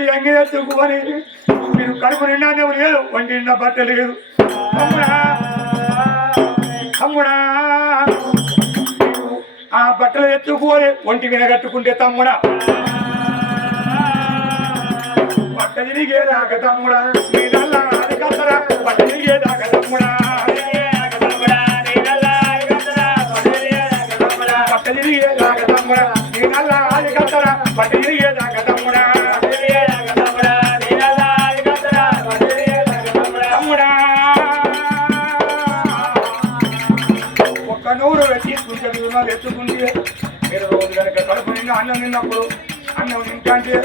అది అంగి తిరుగుమని మీరు కడుపు నిండా లేదు వంటి నిండా బట్ట లేదు. తమ్ముడా తమ్ముడా ఆ బట్టలు ఎత్తుకోరే ఒంటి మీద కట్టుకుంటే తమ్ముడా. బట్ట తిరిగేదాక తమ్ముడా నీ నల్ల అది కత్తరా బట్ట తిరిగేదాక తమ్ముడా. బట్ట తిరిగేదాక తమ్ముడా నీ అది కత్తరా బట్ట తిరిగి నూరు పెట్టి కొంచెం రుణాలు ఎత్తుకుంటే మీరు రోజు కనుక కడుపు నిండా అన్నం తిన్నప్పుడు అన్నం తింటే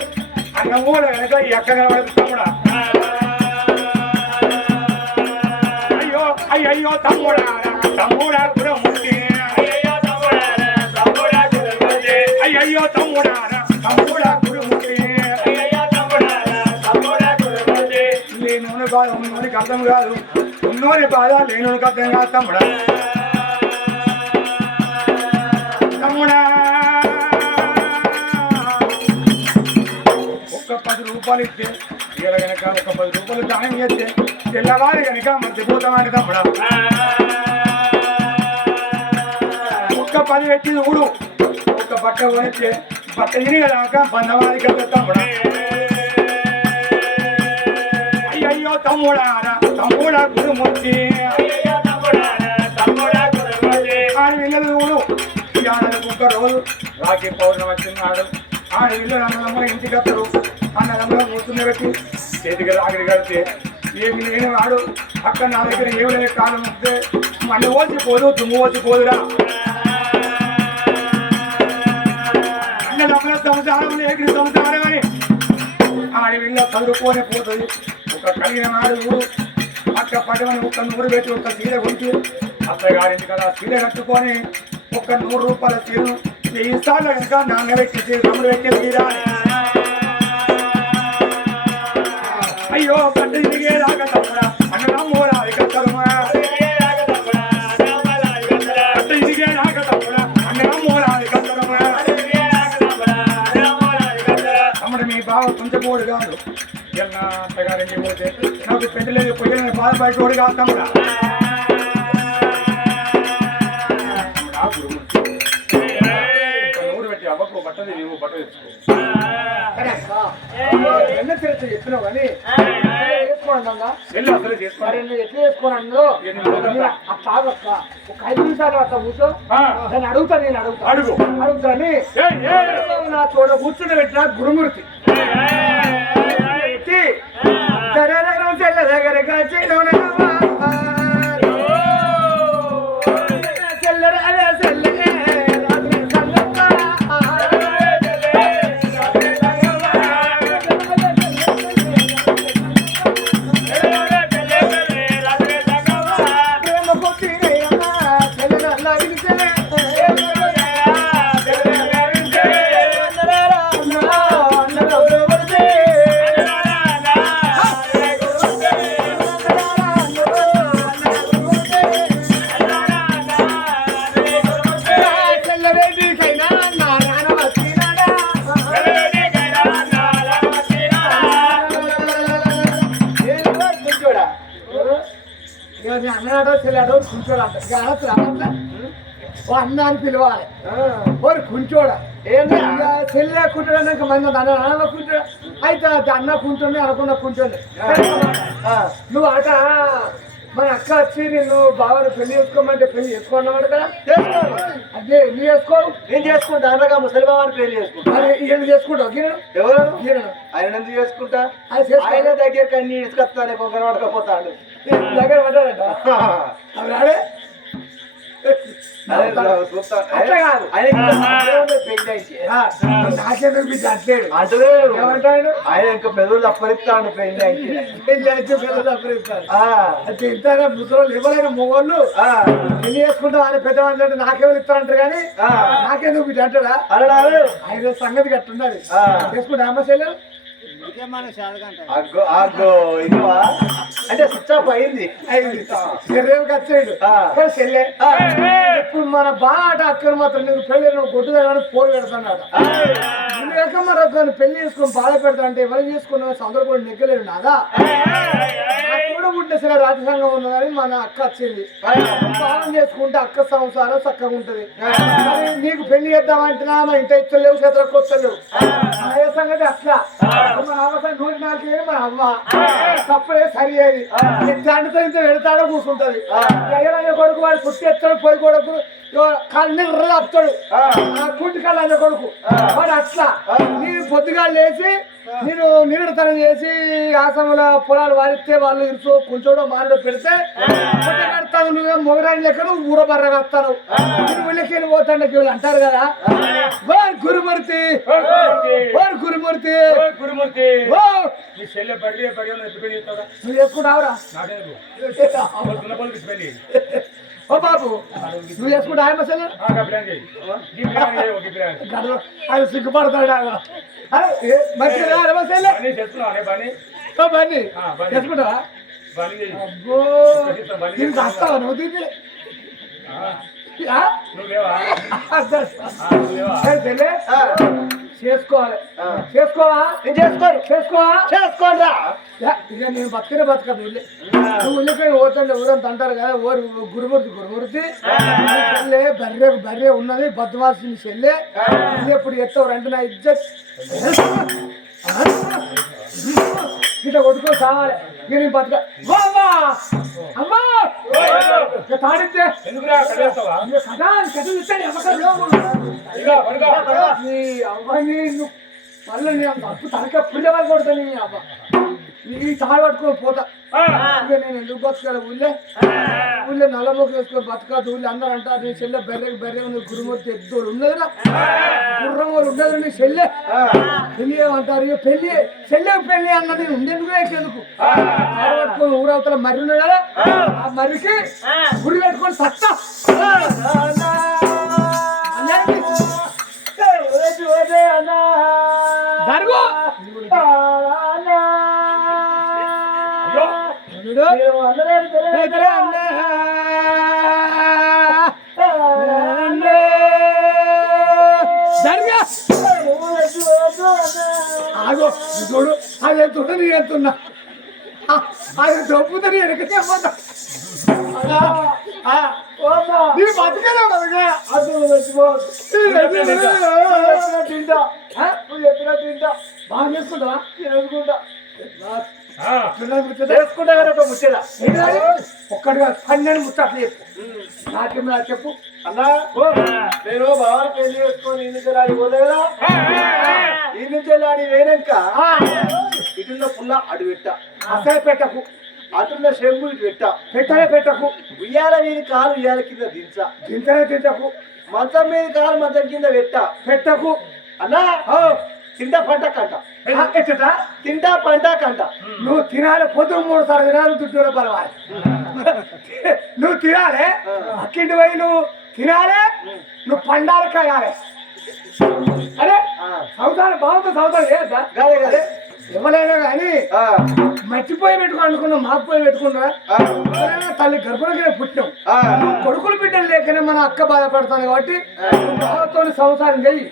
అన్నం కూడా కనుక ఎక్కడ తమ్ముడా అయ్యో అయ్యో తమ్ముడా తమ్ముడా కూడా గురముండి అయ్యో తమ్ముడా తమ్ముడా గురముండి నేను బాధ ఉన్నోడికి అర్థం కాదు. ఉన్నోని బాధ లేనోనికి అర్థం కాదు తమ్ముడా. తమ్ముడా ఒక్క పది రూపాయలు ఇస్తే ఇలా కనుక ఒక పది రూపాయలు దానం చేస్తే తెల్లవారి కనుక మర్చిపోతామని తమ్ముడా. ఒక్క పది పెట్టి చూడు ఒక్క బట్ట కొనిస్తే బట్ట ఇరిగదాకా బంధవారి కదా తమ్ముడా. అయ్యయ్యో తమ్ముడా తమ్ముడా గురుమూర్తి. ఆడి పిల్లలు చూడు ఇవాళ ఒక్క రోజు రాఖీ పౌర్ణమి వచ్చిన్నాడు ఆడి ఇల్లు అన్నదమ్మ ఇంటికి వస్తారు అన్నదమ్మ మూతున్న పెట్టి చేతికి రాగిడి కడితే ఏమి నేను వాడు. అక్కడ నా దగ్గర ఏమి లేని కాలం వస్తే మళ్ళీ వచ్చి పోదు దుమ్ము వచ్చి పోదురా. అన్నదమ్ముల సంసారం లేకుని సంసారం అని. ఆడి వీళ్ళ చదువుకొని పోతుంది. ఒక కలిగిన నాడు అక్క పడవని ఒక నూరు పెట్టి ఒక సీర కొట్టి అత్తగారింటి కదా సీర కట్టుకొని ఒక నూరు రూపాయల చీరను వెయ్యి సార్లు కనుక నాన్న పెట్టి చీర తమ్ముడు పెట్టి తీరా అయ్యో పడ్డ తిరిగేదాకా తమ్ముడా అన్నదమ్ముడా కట్టరుమా పడ్డ తిరిగేదాకా తమ్ముడా అన్నదమ్ముడా కట్టరుమా తమ్ముడు మీ బావ కుంచబోడు కాదు ఎన్న అత్తగారింటి పోతే నాకు పెళ్ళి లేదు పొయ్యని బాధపడేటోడు కాదు తమ్ముడా తమ్ముడా, గురుమూర్తి. పెట్టి అవ్వకు బట్టలు నీవు బట్టలు తెచ్చుకో చెప్పినావు కానీ చేసుకోండి అసలు ఎట్లా చేసుకోను అట్లా ఒక ఐదు నిమిషాలు అట్లా కూర్చో నేను అడుగుతా నేను అడుగుతా అడుగు అడుగుతాని నా తోడ కూర్చుని పెట్టిన గురుమూర్తి దగ్గర కాచి అన్నాడో చెల్లాడో కూర్చోడంట అట్లా ఓ అన్న అని పిలవాలి ఓరి కుంచోడా. చెల్లె కుంటాడు మంది అన్న కుంటాడు అయితే అన్న కుంటుంది అనుకున్న కుంటుంది నువ్వు అట మన అక్క వచ్చి నేను బావని పెళ్ళి చేసుకోమంటే పెళ్ళి చేసుకున్నాడు కదా? అదే నువ్వు చేసుకో నేను చేసుకుంటా. అనగా ముసలి బాబాని పెళ్ళి చేసుకుంటా. ఈయన చేసుకుంటావు? గిరణం ఎవరు? గిరణం ఆయన ఎందుకు చేసుకుంటా? ఆయన దగ్గరికి అన్ని ఇసుకొస్తానే కొంకర పడకపోతాడు. దగ్గర పడ్డాడట. అవి రాడే ఆయన? ఇంకా పెదవులు అప్పరిస్తాడు పెళ్ళి అయితే పెళ్ళి అయితే అప్పగిస్తారు ఆ, అయితే ఇంతగా ముసలు ఎవరైనా మొగోళ్ళు? ఆ, పెళ్ళి చేసుకుంటాం అని పెద్దవాళ్ళు అంటే నాకెవరు ఇస్తారంటారు కానీ. నాకెందుకు బిడ్డ అన్నాడు. ఆయన సంగతి కట్టున్నది. చేసుకుంటా అమ్మ చెల్లెలు? అగ్గో అగ్గో ఇదివా? అంటే స్విచ్ ఆఫ్ అయింది. అయింది. వచ్చాడు చెల్లె. ఆ, ఇప్పుడు మన బాట అక్కడ మాత్రం నీకు పెళ్ళి నువ్వు కొట్టుదని పోరు పెడతాడు ఆ, మరొకరు పెళ్ళి చేసుకొని బాధ పెడతా అంటే ఎవరు చేసుకున్న సందర్భం కూడా నెగ్గలేరు నాదా? కూడా ఉంటే సరే రాజసంగం ఉన్నదని మన అక్క వచ్చింది పాలన చేసుకుంటే అక్క సంసారం చక్కగా ఉంటది. నీకు పెళ్ళి చేద్దామంటున్నా మా ఇంట ఇచ్చలేవు చేతులకు వస్తలేవు అదే సంగతి అట్లా? మన అమ్మ నూటి నాలుగు మన అమ్మ. తప్పలే సరి అయ్యి తండ్రితో ఇంత పెడతాడో కూర్చుంటది. అయ్యే కొడుకు వాడు పుట్టి ఎత్తాడు పోయి కొడుకు నిర్ర వస్తాడు కుంటి కాళ్ళు కొడుకు. వాడు అట్లా. నేను పొద్దుగా లేచి నేను నిరుడతనం చేసి ఆసంలో పొలాలు వారిస్తే వాళ్ళు ఇరుచు కొంచెం మానడు పెడితే కడతాను నువ్వే మొగరాని లెక్క నువ్వు ఊర బర్ర కడతాను వెళ్ళకెళ్ళి పోతాండ వీళ్ళు అంటారు కదా. ఓ గురుమూర్తి. ఓ గురుమూర్తి. గురుమూర్తి. నీ నువ్వు పనులు పెళ్ళి ఓ బాబు నువ్వు చేసుకుంటా ఆయన అసలు? ఆయన సిగ్గుపడతాడు ఆయన. చేసుకుంటావా? అబ్బో దీనికి వస్తావా నువ్వు దీన్ని? నువ్వేవా. చేసుకోవాలి. చేసుకోవా? నేను చేసుకోరు? చేసుకోవా? చేసుకోరా యా, ఇక నేను బతికిన బతకదు ఊళ్ళే నువ్వు ఊళ్ళకి పోతుండే ఊరంతా అంటారు కదా ఓరు గురుమూర్తి గురుమూర్తి. చెల్లె బర్రె బర్రె ఉన్నది బద్మాసిన చెల్లె. ఇది ఎప్పుడు ఎత్తవు అంటే నా ఇజ్జత్. ఇట్లా కొట్టుకో సావాలి. ఇక నేను బతక ఓ అమ్మా! అమ్మా ఇక తాడితే ఎందుకురా కట్టేస్తావా ఇక కదా కథలు ఇస్తాను ఎవరు ఇదిగో, పడుకో. నీ అవ్వని నువ్వు మళ్ళీ తనక పుణ్యవాళ్ళు కొడతాను అవ్వ. నీ తాడు పట్టుకొని పోతా. ఇక నేను ఎందుకు బతకాలి ఊళ్ళే? ఊళ్ళో నల్లబొక్క వేసుకొని బతకాదు ఊళ్ళో అందరూ అంటారు నీ చెల్లె బెర్రె బెర్రె ఉంది గురుమూర్తి ఎద్దోడు ఉన్నదిరా గుర్రం వాళ్ళు ఉన్నది నీ చెల్లె? పెళ్ళి ఏమంటారు? ఇక పెళ్ళి చెల్లె పెళ్ళి అన్నది ఉండేందుకు ఎందుకు తాడు పట్టుకొని ఊరవతల మర్రి ఉన్నది కదా? ఆ. మర్రికి గుడి పెట్టుకొని సత్తా. జరుగు జరుగు. ఆగో చూడు అది ఎంత నీ ఎంతున్నా అది దొబ్బుతా నీ వెనకకే పోతా. నీ బతికేనా బతకే తింటా నువ్వు చెప్పినా తింటా బాగా చేసుకుంటా ఆ, చేసుకుంటా కానీ ఒక ముచ్చట. ఒక్కడిగా పన్నెండు ముచ్చట్లు చెప్పు. నాకేం చెప్పు. అన్నా నేను బాగా పెళ్ళి చేసుకొని ఈ నుంచి లాడి కదా ఈ నుంచి లాడి వేయనాక ఆ, ఇటున్న పుల్ల అటు పెట్ట. అసలు పెట్టకు. అటున్న శంభు ఇటు పెట్ట. పెట్టకు. ఉయ్యాల మీద కాలు ఉయ్యాల కింద దించ. తింటనే తింటకు మంచం మీద కాలు మంచం కింద పెట్ట. పెట్టకు. అన్నా తింటా పంట కంట. ఆ, ఎచ్చట తింటా పంట కంట. నువ్వు తినాలి పొద్దు మూడు సార్లు తినాలి దుడ్డు బలవాలి నువ్వు తినాలి అక్కింటి పోయి నువ్వు తినాలి నువ్వు పండాలి కాయాలి. అరే ఆ. సంవత్సరాలు బాగుంటుంది సంవత్సరాలు ఏదా గదే గదే ఎవరైనా కానీ మర్చిపోయి పెట్టుకో అనుకున్నాం మాకుపోయి పెట్టుకున్నా ఆ, ఎవరైనా తల్లి గర్భంలోనే పుట్టినాం ఆ, కొడుకులు లేకనే మన అక్క బాధపడతాను కాబట్టి బావతో సంసారం చేయి.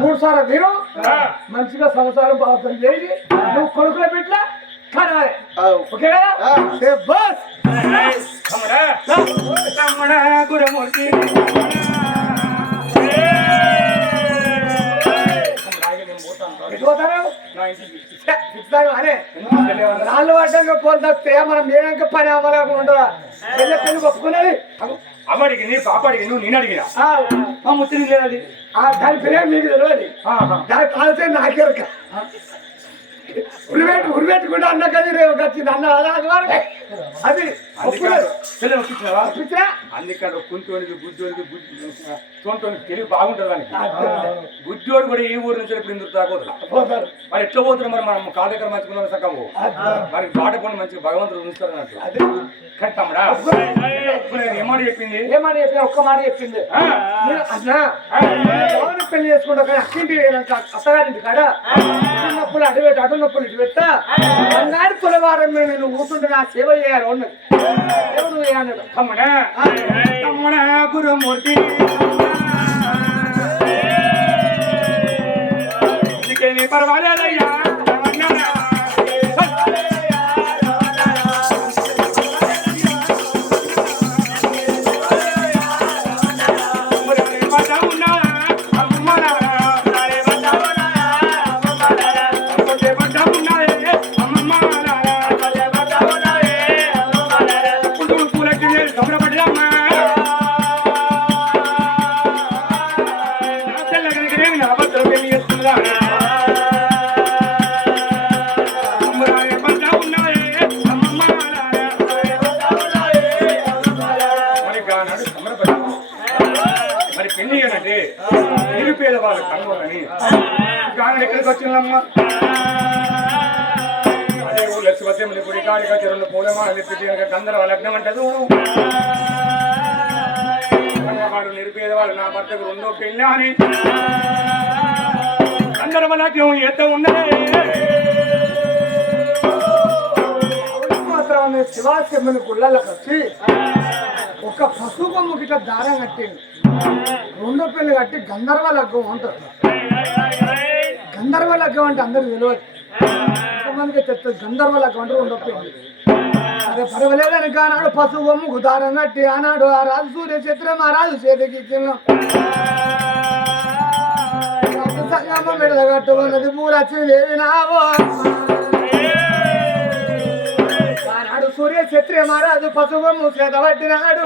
మూడు సార్లు ఆ, మంచిగా సంసారం బావతో చేయి. నువ్వు కొడుకుల బిడ్డ కనాలి. ఓకే బస్. గురుమూర్తి. అనే రాళ్ళు పడ్డాక పోతే మనం ఏనాక పని ఉండదా పెళ్ళి పెళ్ళి ఒప్పుకున్నది? అమ్మడికి నీ పాపడికి నువ్వు నేను అడిగినా ఆ, మా ముత్తిని లేదది ఆ, దాని పేరే మీకు తెలియదు ఆహా. దాని పాలసీ నాకెరక ఉరిపెట్టు ఉరిపెట్టుకుంటే అన్న కది రేపు వచ్చింది అన్న అలా అది వాడు. అది ఒప్పుకోలేదు. పిల్లలు ఒప్పించినావా? చూసినా? అందుకంటే కుంటోనికి బుద్ధి తోంటోనికి తెలివి బాగుంటుంది అని బుద్ధోడు కూడా ఈ ఊరు నుంచి ఇప్పుడు ఇందుకు తాగోదు. మరి ఎట్లా పోతున్నారు మరి మనం కాళ్ళ దగ్గర మంచుకున్నాం అది. మరి బాట పని మంచి భగవంతుడు ఉంచుతారు అన్నట్టు. కానీ తమ్ముడా ఏమని చెప్పింది? ఏమని చెప్పిన ఒక్క మాట చెప్పింది. అన్నా పెళ్ళి చేసుకుంటా కానీ అక్కింటి అత్తగారింటి కాడ నొప్పులు అటు పెట్టు అటు నొప్పులు ఇటు పెట్టా బంగారు పులవారం నేను ఊరుతుంటే నా సేవ చేయాలి ఉన్నది ఎవరు అన్నాడు తమ్ముడా తమ్ముడా గురుమూర్తి ఏమి నిరుపేద వాళ్ళ కనుగోలని గానుడు ఎక్కడికి వచ్చిందమ్మా అదే ఊళ్ళో లక్ష్మీవత్యముని గుడి కాడిక చెరువులు పూలమాల ఎత్తి గంధర్వ లగ్నం అంటదు వాడు నిరుపేద వాళ్ళు నా భర్తకు రెండో పెళ్ళి అని. గంధర్వ లగ్నం ఉన్నాయి ఉన్నదే గుళ్ళకి వచ్చి ఒక పశుబొమ్మ గిట్ట దారం కట్టింది రెండో పిల్లలు కట్టి గంధర్వ లగ్గం అంటారు గంధర్వ లగ్గం అంటే అందరికి తెలియదు ఎంతమందికి చెప్తుంది గంధర్వ లగ్గం అంటే రెండో పిల్లలు అదే పర్వాలేదని కానాడు పశువు బొమ్మకు దారం కట్టి ఆనాడు ఆ రాజు సూర్య చిత్రం ఆ రాజు చేతికి ఇచ్చిన సంగమ్మ మెడల పూలచ్చి ఆనాడు సూర్య క్షత్రియ మహారాజు పశువము చేతబట్టినాడు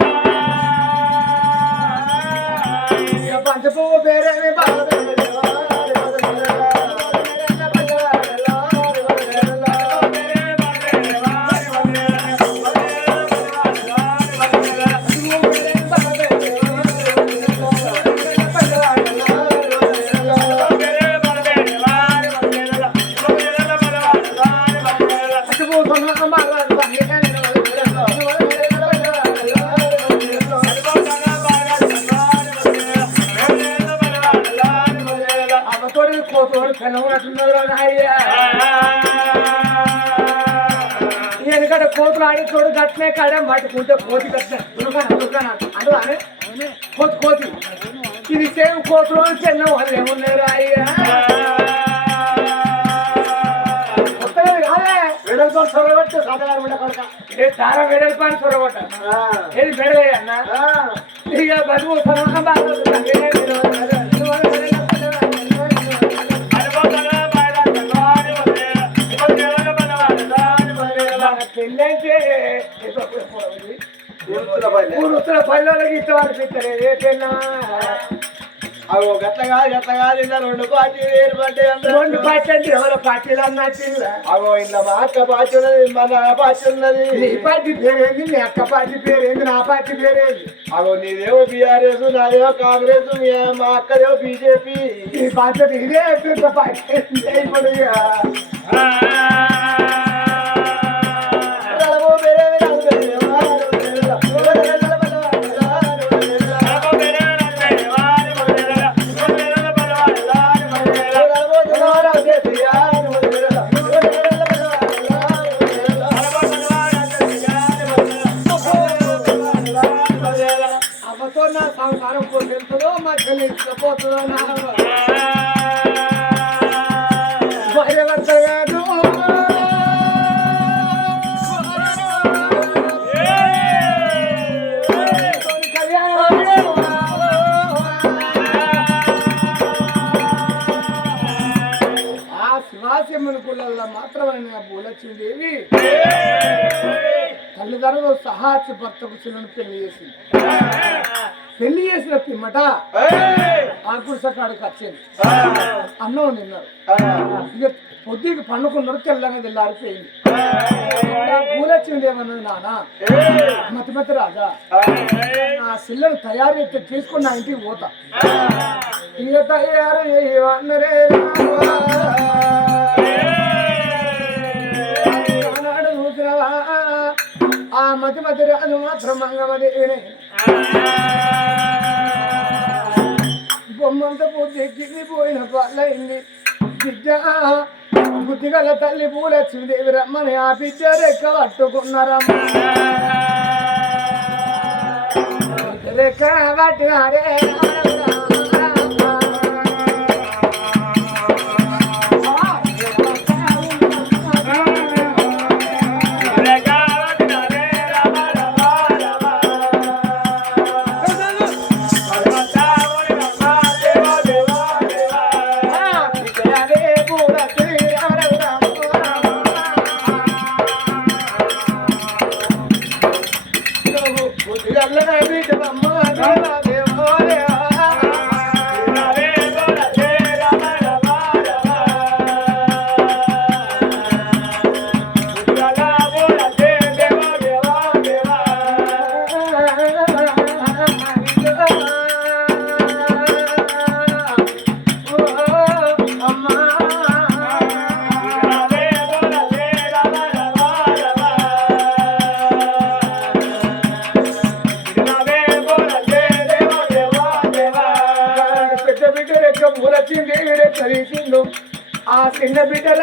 ఇక పంచపువ్వు పేరేమి అవతోడి ఎందుకంటే కోతులు ఆడి తోడు కట్టినే కాడే పట్టుకుంటే కోతి దుర్గాన అంటూ అని కోతి కోతి. ఇది సేమ్ కోతులు చిన్న వాళ్ళు ఏమున్నారు అయ్యా? వెడల్తో సొరగొట్టు సదగారు ఉండ కొడక. ఏ దారం వెడల్పాన్ని సొరగొట్ట? ఏది బెడవే అన్న? ఇక బతుకు సొరగం పెళ్ళైతే ఉత్తర పల్లెలకి ఇష్టం అనిపిస్తారు ఏ పెళ్ళ అగో గట్ల కాదు గట్ల కాదు ఇలా రెండు పార్టీ వేరు పడ్డాయి అందరూ. రెండు పార్టీ అంటే ఎవరో పార్టీలు అన్నా పిల్ల అగో ఇలా మా అక్క పార్టీ ఉన్నది మన పార్టీ ఉన్నది. నీ పార్టీ పేరేంది? నీ అక్క పార్టీ పేరేంది? నా పార్టీ పేరేంది? అగో నీదేమో బీఆర్ఎస్ నాదేమో కాంగ్రెస్ మీ అక్కదేమో బీజేపీ. ఈ బాధ్యత ఇదే పెద్ద పార్టీ ఇప్పుడు నా సంసారం పోతుందో మా చెల్లి పోతుందో నా భయవంత ఆ శివాశమ్మని కుళ్ళల్లో మాత్రమే బూలచ్చిందేవి తల్లిదండ్రులు సహాచి భర్తకు చిన్న పెళ్ళి చేసింది. పెళ్ళి చేసిన పిమ్మట ఆ గుడిసకాడికి వచ్చింది. అన్నం తిన్నారు. ఇక పొద్దుకి పండుకున్నారు తెల్లగా తెల్లారిపోయింది. పూలొచ్చింది ఏమన్నది నాన్న మతి మతి రాజా. నా పిల్లలు తయారు చేస్తే తీసుకుని నా ఇంటికి పోతా. ఇక తయారు మతి మతి రాజు మాత్రం మంగమదేవినే బొమ్మంత బుద్ధికి పోయిన పాలైంది బిడ్డ బుద్ధిగల తల్లి పూలచ్చిందేవి రమ్మని ఆ బిడ్డ రెక్క పట్టుకున్నారమ్మ రెక్క పట్టినారే Thank you.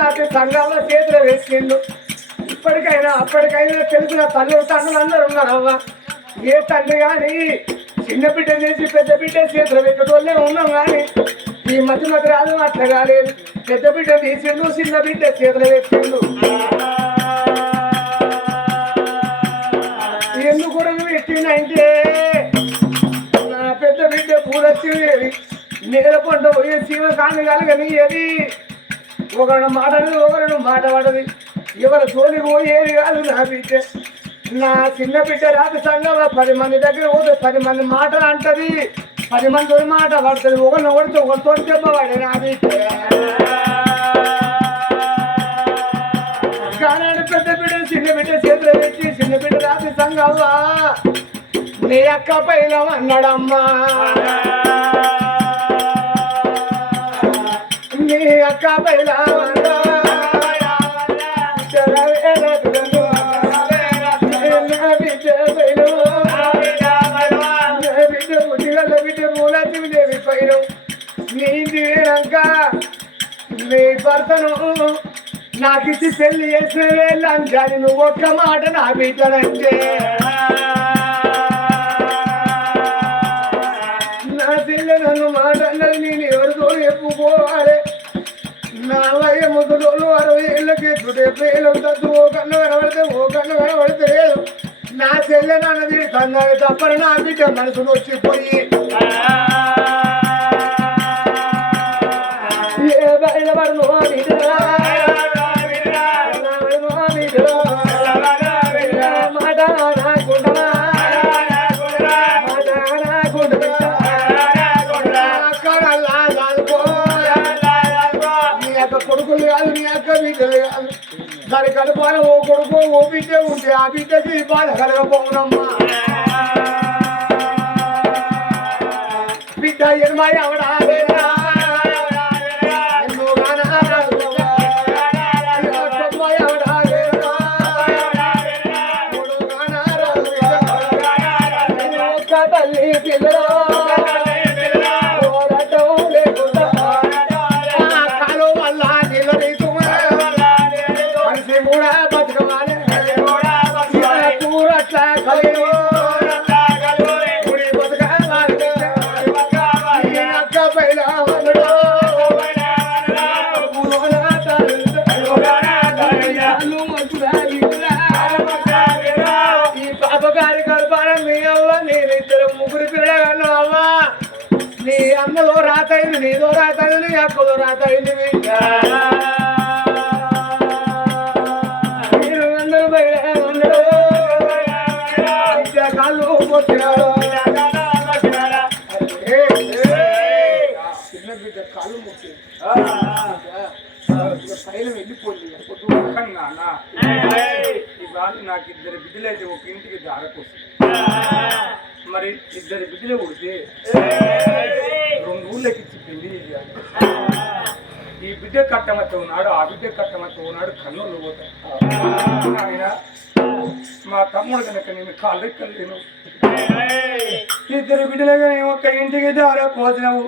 చిన్న బిడ్డ చేతులు వేసిండు ఇప్పటికైనా అప్పటికైనా తెలిసిన తల్లి తండ్రులు అందరూ ఉన్నారు అవ్వ ఏ తండ్రి కానీ చిన్న బిడ్డ చేసి పెద్ద బిడ్డ చేతులు పెట్టేటోళ్ళే ఉన్నాం కానీ ఈ మధ్య మధ్య రాదు అట్లా కాలేదు. పెద్ద బిడ్డ తీసిండు చిన్న బిడ్డ చేతులు పెట్టిండు. ఎందుకు కూడా పెట్టిందంటే నా పెద్ద బిడ్డ పూరొచ్చేది నేల పంట పోయే శివ కాని కలగనియది మాట మాటలు ఒకరిని మాట పడది ఎవరు తోలి పోయేది కాదు నా బిడ్డ. నా చిన్న బిడ్డ రాత్రి సంఘంలో పది మంది దగ్గర పోతే పది మంది మాటలు అంటది. పది మంది మాట పడుతుంది. ఒకరిని కొడితే ఒకరితో చెప్పవాడే నా బిడ్డ. పెద్ద బిడ్డ చిన్న బిడ్డ చేతులు పెట్టి చిన్న బిడ్డ రాతి సంఘవ్వా నీ అక్క పైన అక్క పైన నీ నీ భర్తను నాకు పెళ్ళి చేసిన కానీ నువ్వు ఒక్క మాట నా బిడ్డనంటే నా చెల్లె నన్ను మాట అన్నది నేను ఎవరితో చెప్పుకోవాలి? నా అల్లయ్య ముద్దులోళ్ళు అరవై ఏళ్ళకి ఎత్తు డెబ్బై తద్దు. ఓ కన్ను కనబడితే ఓ కన్ను కనబడితే లేదు నా చెల్లె నన్నది తన్నది తప్పని నా బిడ్డ మనసును వచ్చిపోయి. ఏ బయట పడను నీ అక్క బిడ్డలు ఓ కొడుకు ఓ బిడ్డ ఉంటే ఆ బిడ్డకి బాధ కలగపోవునమ్మా బిడ్డ ఎనమై అవడా తల్లి కాళ్ళు కొట్టినాడు. అరే, చిన్న బిడ్డ కాళ్ళు మొక్కింది. ఇక పైన వెళ్ళిపోయింది పొద్దు నాన్న ఇవాళ నాకు ఇద్దరు బిడ్డలైతే ఒక ఇంటికి దారకొస్తుంది మరి ఇద్దరు బిడ్డలు ఉడితే రెండు ఊళ్ళకి ఇచ్చి పెళ్ళి చేయాలి ఈ బిడ్డ కట్టమచ్చ ఉన్నాడు ఆ బిడ్డ కట్టమచ్చ ఉన్నాడు కన్నులు పోతాయి మా తమ్ముడు కనుక నేను కాళ్ళు ఎక్కలేను ఇద్దరు బిడ్డలుగా నేను ఒక ఇంటికి దార పోసినావు